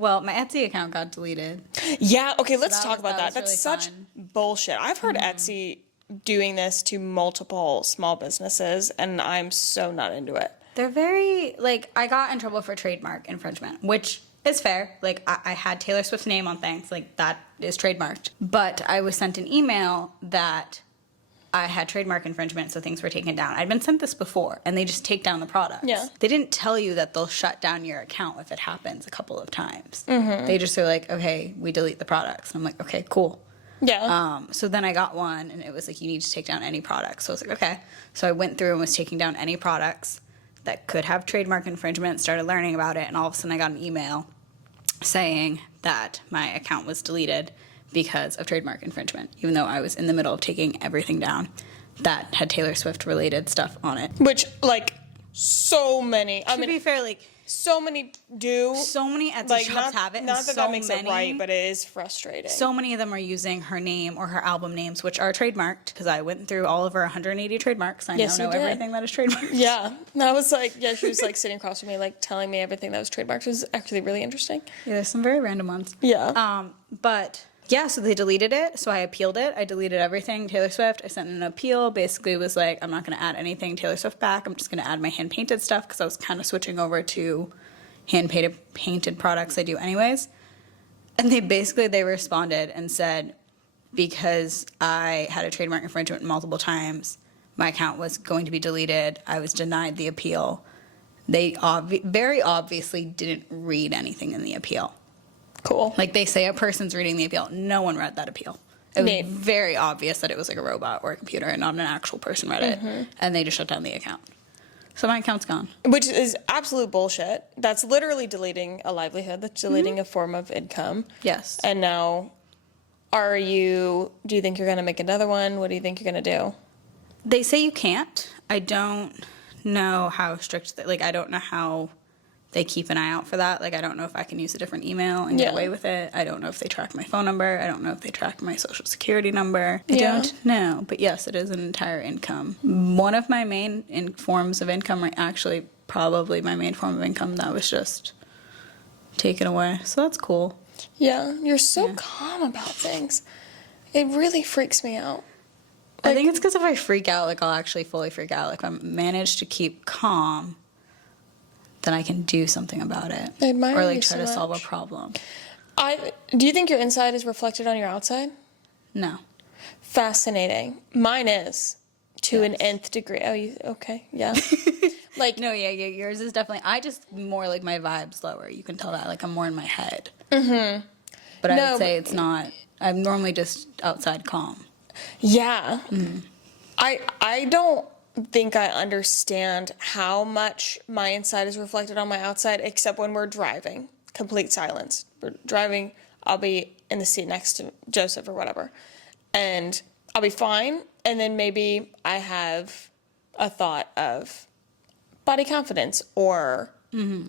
Well, my Etsy account got deleted. Yeah, okay, let's that talk was- about that. that was That's really such fun. bullshit. I've heard Etsy doing this to multiple small businesses, and I'm so not into it. They're very, like, I got in trouble for trademark infringement, which is fair. Like, I had Taylor Swift's name on things. Like, that is trademarked. But I was sent an email that I had trademark infringement, so things were taken down. I'd been sent this before, and they just take down the products. Yeah. They didn't tell you that they'll shut down your account if it happens a couple of times. They just are like, okay, we delete the products. And I'm like, okay, cool. Yeah. So then I got one, and it was like, you need to take down any products. So I was like, okay. So I went through and was taking down any products that could have trademark infringement, started learning about it, and all of a sudden I got an email saying that my account was deleted because of trademark infringement, even though I was in the middle of taking everything down that had Taylor Swift related stuff on it. Which, like, so many. To be fair, like, so many do. so many Etsy Like, shops have it. Not and that so that makes many, it right, but it is frustrating. so many of them are using her name or her album names, which are trademarked, because I went through all of her 180 trademarks. I Yes, now you know did. everything that is trademarked. Yeah. And I was like, yeah, she was like sitting across from me, like telling me everything that was trademarked. It was actually really interesting. Yeah, there's some very random ones. Yeah. But yeah, so they deleted it. So I appealed it. I deleted everything Taylor Swift. I sent an appeal. Basically was like, I'm not going to add anything Taylor Swift back. I'm just going to add my hand painted stuff, because I was kind of switching over to hand painted products I do anyways. And they responded and said, because I had a trademark infringement multiple times, my account was going to be deleted. I was denied the appeal. They very obviously didn't read anything in the appeal. Cool. Like, they say a person's reading the appeal. No one read that appeal. It was very obvious that it was like a robot or a computer and not an actual person read it. And they just shut down the account. So my account's gone. Which is absolute bullshit. That's literally deleting a livelihood. That's deleting a form of income. Yes. And now, do you think you're going to make another one? What do you think you're going to do? They say you can't. I don't know how strict, I don't know how they keep an eye out for that. Like, I don't know if I can use a different email and get away with it. I don't know if they track my phone number. I don't know if they track my social security number. I don't know. But yes, it is an entire income. One of my main forms of income, actually probably my main form of income, that was just taken away. So that's cool. Yeah, you're so calm about things. It really freaks me out. I think it's because if I freak out, like, I'll actually fully freak out. Like, if I manage to keep calm, then I can do something about it. I admire or, like, you try so to solve a much. problem. Do you think your inside is reflected on your outside? No. Fascinating. Mine is, to an nth degree. Oh, okay, yeah. Like, No, yeah, yours is definitely, I just more like my vibe's lower. You can tell that. Like, I'm more in my head. Mm-hmm. But I would say it's not, I'm normally just outside calm. yeah. I don't think I understand how much my inside is reflected on my outside, except when we're driving. Complete silence. We're driving, I'll be in the seat next to Joseph or whatever, and I'll be fine, and then maybe I have a thought of body confidence or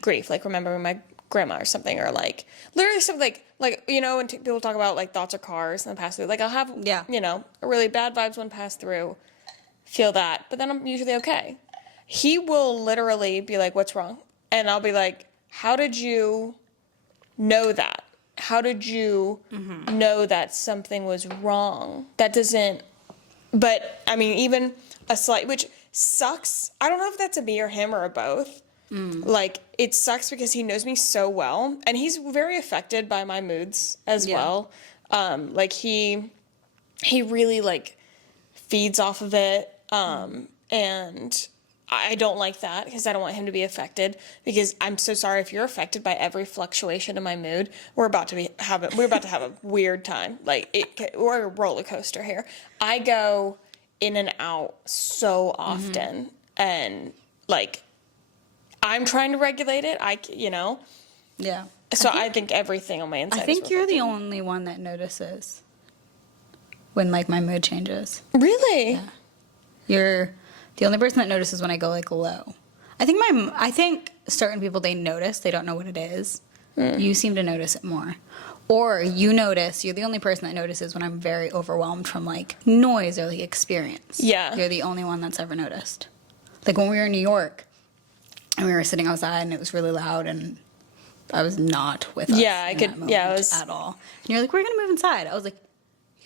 grief, like remembering my grandma or something, or like literally something like you know, when people talk about like thoughts or cars and pass through, like I'll have you know, a really bad vibes one pass through, feel that, but then I'm usually okay. He will literally be like, what's wrong? And I'll be like, how did you know that? How did you know that something was wrong? That doesn't, but I mean, even a slight, which sucks. I don't know if that's a me or him or a both. Like, it sucks because he knows me so well, and he's very affected by my moods as well. Like, he really, like, feeds off of it, and I don't like that because I don't want him to be affected, because I'm so sorry if you're affected by every fluctuation in my mood. We're about to have a weird time. Like, we're a roller coaster here. I go in and out so often, and like, I'm trying to regulate it. Yeah. So I think everything on my inside. I think is you're the reflected. only one that notices when, like, my mood changes. Really? Yeah. You're the only person that notices when I go, like, low. I think certain people, they notice. They don't know what it is. You seem to notice it more. Or you're the only person that notices when I'm very overwhelmed from, like, noise or, like, experience. Yeah. You're the only one that's ever noticed. Like, when we were in New York and we were sitting outside and it was really loud and I was not with us. Yeah, I in could- that moment yeah, it was- at all. And you're like, we're gonna move inside. I was like,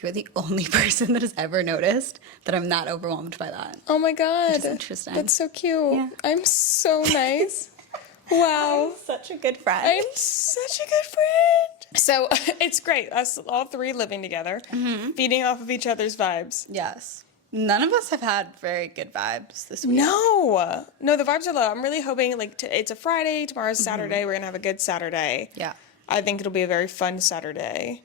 you're the only person that has ever noticed that I'm that overwhelmed by that. Oh my God. Which is interesting. That's so cute. Yeah. I'm so nice. Wow. Such a good friend. I'm such a good friend. So it's great. Us all three living together, feeding off of each other's vibes. Yes. None of us have had very good vibes this week. No, the vibes are low. I'm really hoping it's a Friday. Tomorrow's Saturday. We're gonna have a good Saturday. Yeah. I think it'll be a very fun Saturday.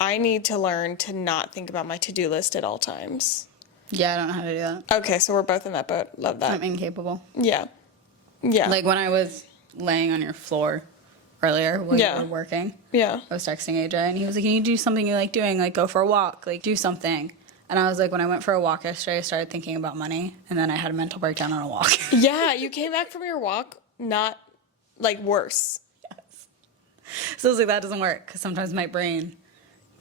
I need to learn to not think about my to-do list at all times. Yeah, I don't know how to do that. Okay, so we're both in that boat. Love that. I'm incapable. Yeah. Yeah. Like when I was laying on your floor earlier when you were working, yeah. I was texting AJ and he was like, you need to do something you like doing, like go for a walk, like do something. And I was like, when I went for a walk yesterday, I started thinking about money and then I had a mental breakdown on a walk. Yeah, you came back from your walk not like worse. Yes. So I was like, that doesn't work because sometimes my brain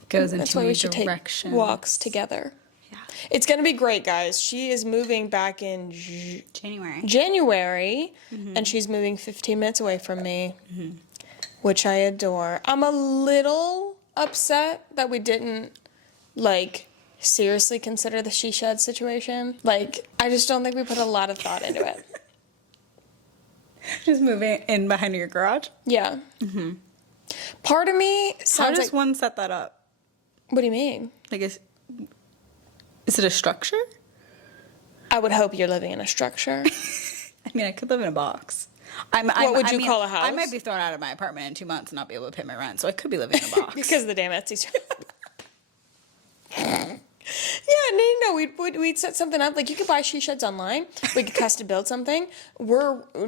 goes into That's why we should directions. take walks together. Yeah. It's going to be great, guys. She is moving back in January, and she's moving 15 minutes away from me, which I adore. I'm a little upset that we didn't, like, seriously consider the she shed situation. Like, I just don't think we put a lot of thought into it. Just moving in behind your garage. Yeah. Part of me How sounds does like... one set that up? What do you mean? Like, is it a structure? I would hope you're living in a structure. I mean, I could live in a box. What would you call a house? I might be thrown out of my apartment in 2 months and not be able to pay my rent, so I could be living in a box. Because of the damn Etsy store. Yeah, no. We'd set something up. Like, you could buy she sheds online. We could custom build something.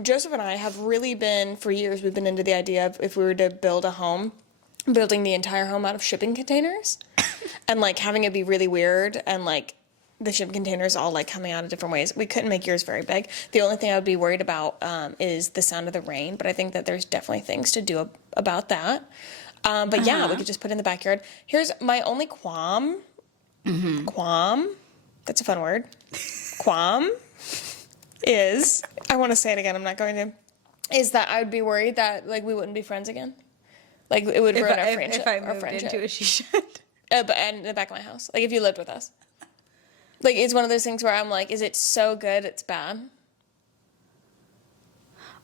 Joseph and I have really been, for years, we've been into the idea of if we were to build a home, building the entire home out of shipping containers. And, like, having it be really weird and, like, the shipping containers all, like, coming out in different ways. We couldn't make yours very big. The only thing I would be worried about is the sound of the rain. But I think that there's definitely things to do about that. But, yeah, we could just put it in the backyard. Here's my only qualm. Qualm, that's a fun word. Qualm is, I want to say it again, I'm not going to, is that I would be worried that, like, we wouldn't be friends again. Like, it would ruin our friendship. If I moved into a she shed. But in the back of my house. Like, if you lived with us. Like, it's one of those things where I'm like, is it so good it's bad?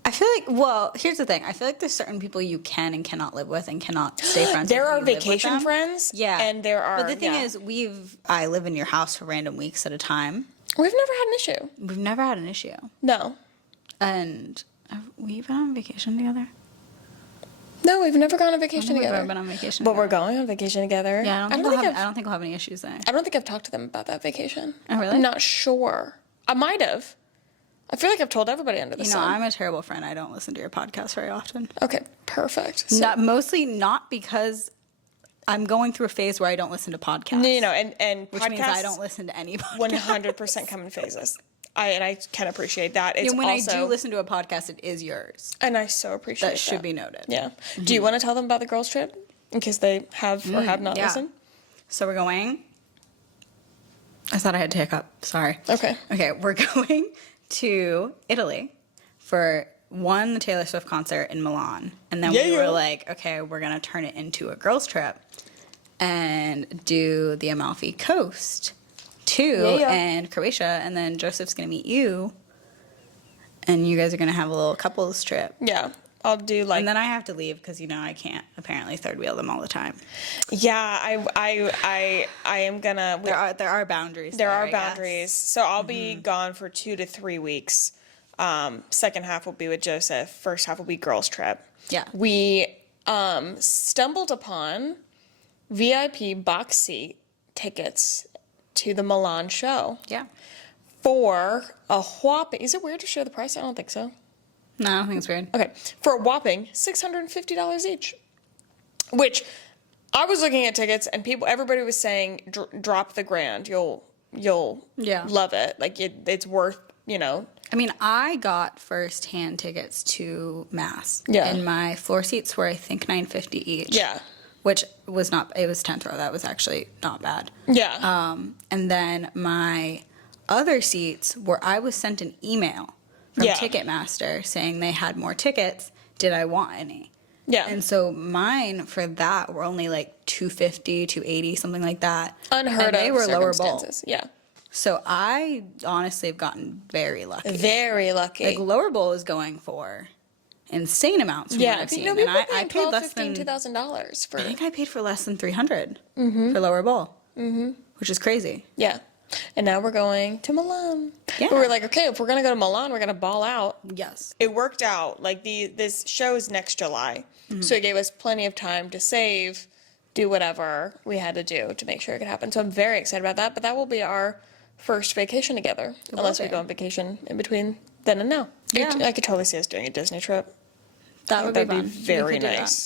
I feel like, well, here's the thing. I feel like there's certain people you can and cannot live with and cannot stay friends with. There are if you live with vacation them. friends. Yeah. And there are, But the thing is, I live in your house for random weeks at a time. We've never had an issue. We've never had an issue. No. And have we been on vacation together? No, we've never gone on vacation We've together. never been on vacation But together. we're going on vacation together. Yeah, I don't think we'll have any issues there. I don't think I've talked to them about that vacation. Oh, really? I'm not sure. I might have. I feel like I've told everybody under the You know, sun. I'm a terrible friend. I don't listen to your podcast very often. Okay, perfect. So, Mostly not because I'm going through a phase where I don't listen to podcasts. and which podcasts means I don't listen to any podcasts. 100% come in phases. I can appreciate that. It's When also, I do listen to a podcast, it is yours. and I so appreciate that. That should be noted. Yeah. Do you want to tell them about the girls' trip in case they have or have not yeah. listened? So we're going. I thought I had to hiccup. Sorry. Okay. Okay, we're going to Italy for the Taylor Swift concert in Milan. And then we were like, okay, we're going to turn it into a girls' trip and do the Amalfi Coast too, and Croatia. And then Joseph's going to meet you. And you guys are going to have a little couples trip. Yeah. I'll do like. And then I have to leave because, I can't apparently third wheel them all the time. Yeah, I am gonna. There are boundaries. There are I boundaries. guess. So I'll be gone for 2 to 3 weeks. Second half will be with Joseph. First half will be girls' trip. Yeah. We stumbled upon VIP box seat tickets to the Milan show Yeah. for a whopping. Is it weird to share the price? I don't think so. No, I don't think it's weird. Okay, for a whopping $650 each, which I was looking at tickets and everybody was saying, drop the grand, you'll love it. Like it's worth, I mean, I got first-hand tickets to Mass. Yeah. And my floor seats were, I think, $950 each. Yeah. Which was not, it was 10th row. That was actually not bad. Yeah. And then my other seats I was sent an email from Ticketmaster saying they had more tickets. Did I want any? Yeah. And so mine for that were only like 250, 280, something like that. Unheard and of they were lower bowl. circumstances. Yeah. So I honestly have gotten very lucky. Very lucky. Like lower bowl is going for insane amounts from what I've seen. No, And people I paid less than $2,000 for. I think I paid for less than 300 for lower bowl, which is crazy. Yeah. And now we're going to Milan. Yeah. But we're like, okay, if we're gonna go to Milan, we're gonna ball out. Yes. It worked out. Like this show is next July, so it gave us plenty of time to save, do whatever we had to do to make sure it could happen. So I'm very excited about that. But that will be our first vacation together, unless we be. go on vacation in between then and now. Yeah. I could totally see us doing a Disney trip. That would That'd be be fun. very We could do that. nice.